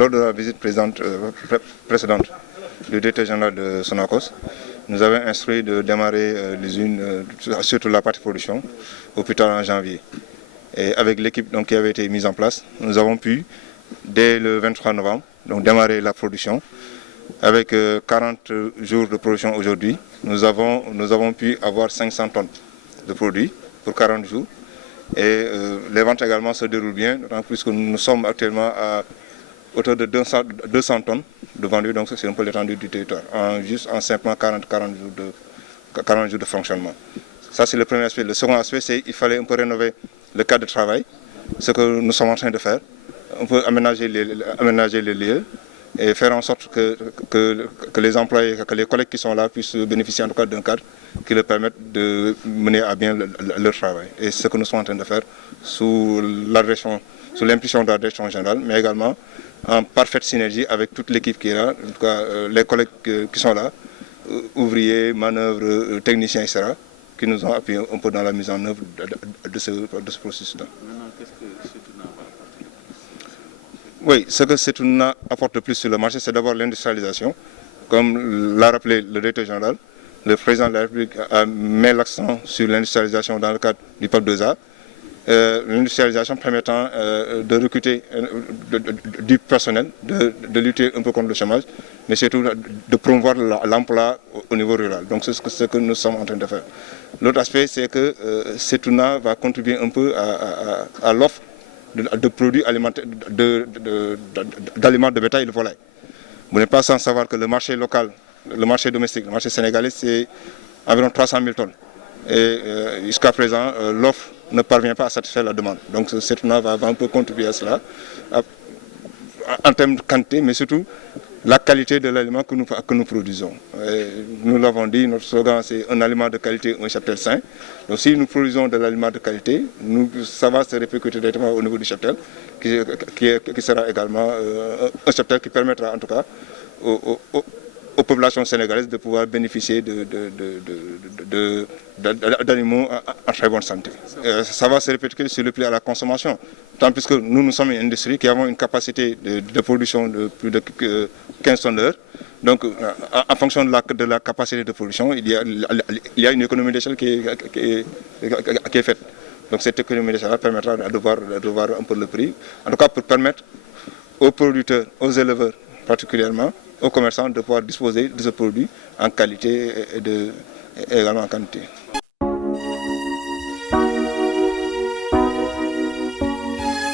Lors de la visite précédente du directeur général de Sonacos, nous avons instruit de démarrer l'usine, surtout la partie production, au plus tard en janvier. Et avec l'équipe qui avait été mise en place, nous avons pu, dès le 23 novembre, démarrer la production. Avec 40 jours de production aujourd'hui, nous avons pu avoir 500 tonnes de produits pour 40 jours. Et les ventes également se déroulent bien, d'autant plus que nous sommes actuellement à autour de 200 tonnes de vendus, donc c'est un peu l'étendue du territoire, en simplement 40 jours de fonctionnement. Ça c'est le premier aspect. Le second aspect, c'est qu'il fallait un peu rénover le cadre de travail, ce que nous sommes en train de faire. On peut aménager les lieux et faire en sorte que les employés, que les collègues qui sont là puissent bénéficier en tout cas d'un cadre qui leur permette de mener à bien leur travail. Et c'est ce que nous sommes en train de faire sous l'impulsion de la direction générale, mais également en parfaite synergie avec toute l'équipe qui est là, en tout cas les collègues qui sont là, ouvriers, manœuvres, techniciens, etc., qui nous ont appuyés un peu dans la mise en œuvre de ce processus-là. Maintenant, qu'est-ce que Setuna va apporter? Oui, ce que Setuna apporte le plus sur le marché, c'est d'abord l'industrialisation. Comme l'a rappelé le directeur général, le président de la République a mis l'accent sur l'industrialisation dans le cadre du PAP 2A. L'industrialisation permettant de recruter du personnel, de lutter un peu contre le chômage, mais surtout de promouvoir l'emploi au niveau rural. Donc c'est ce que nous sommes en train de faire. L'autre aspect, c'est que Setuna va contribuer un peu à l'offre de produits alimentaires, d'aliments de bétail et de volaille. Vous n'êtes pas sans savoir que le marché local, le marché domestique, le marché sénégalais, c'est environ 300 000 tonnes. Et jusqu'à présent, l'offre ne parvient pas à satisfaire la demande. Donc Setuna va un peu contribuer à cela, en termes de quantité, mais surtout la qualité de l'aliment que nous produisons. Et nous l'avons dit, notre slogan c'est un aliment de qualité, un cheptel sain. Donc si nous produisons de l'aliment de qualité, ça va se répercuter directement au niveau du cheptel, qui sera également un cheptel qui permettra en tout cas aux populations sénégalaises de pouvoir bénéficier d'animaux en très bonne santé. Ça va se répercuter sur le prix à la consommation, tant puisque nous sommes une industrie qui avons une capacité de production de plus de 15 tonnes l'heure. Donc en fonction de la capacité de production, il y a une économie d'échelle qui est faite. Donc cette économie d'échelle permettra de voir un peu le prix, en tout cas pour permettre aux producteurs, aux éleveurs particulièrement, aux commerçants de pouvoir disposer de ce produit en qualité et également en quantité.